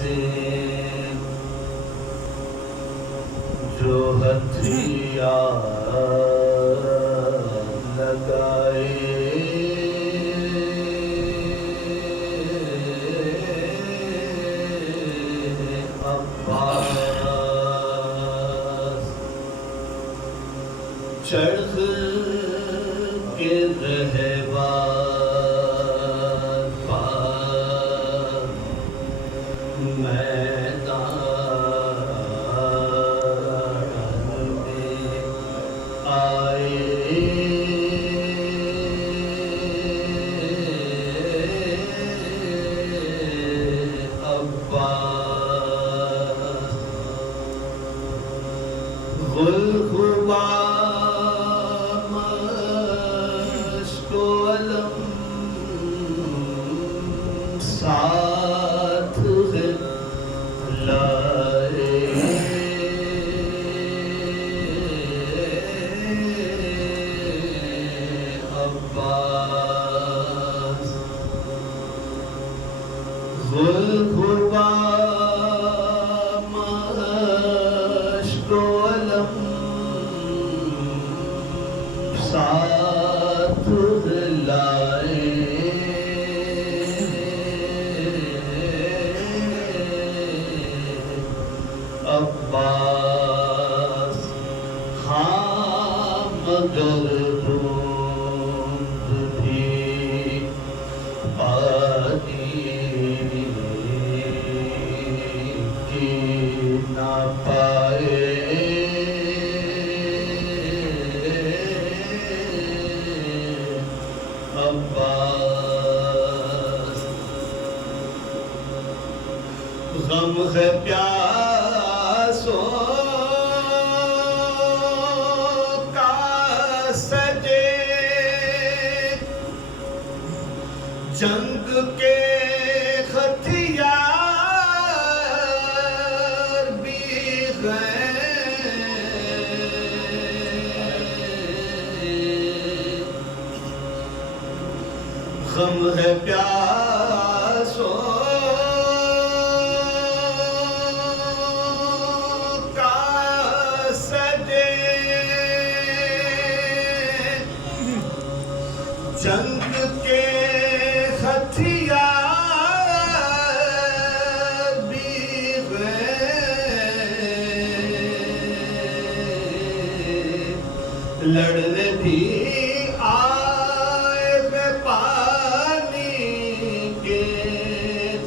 سے جو ہتھیار لگائے عباس چرخ کے رہبر پار میدان میں آئے عباس غلغبا مشک و علم ساتھ ہے لائے عباس غلغبا مشک و علم ساتھ لائے عباس ہاں مگر دھوند بھی پانی کی نہ پائے عباس غم ہے پیاسوں کا سجے جنگ کے ہتھیار بھی غم ہے پیاسوں کا سجے جنگ کے ہتھیار بھی لڑنے بھی آئے پانی کے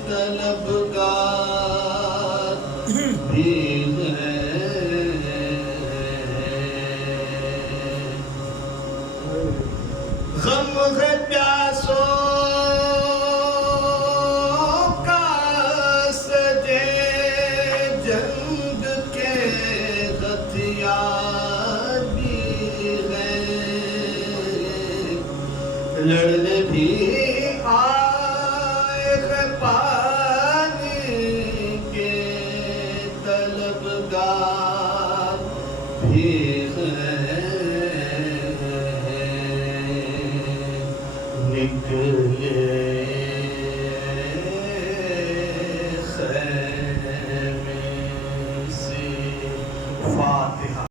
طلبگار بھی غم ہے پیاسوں کا سجے جنگ کے ہتھیار بھی لڑنے بھی آئے پانی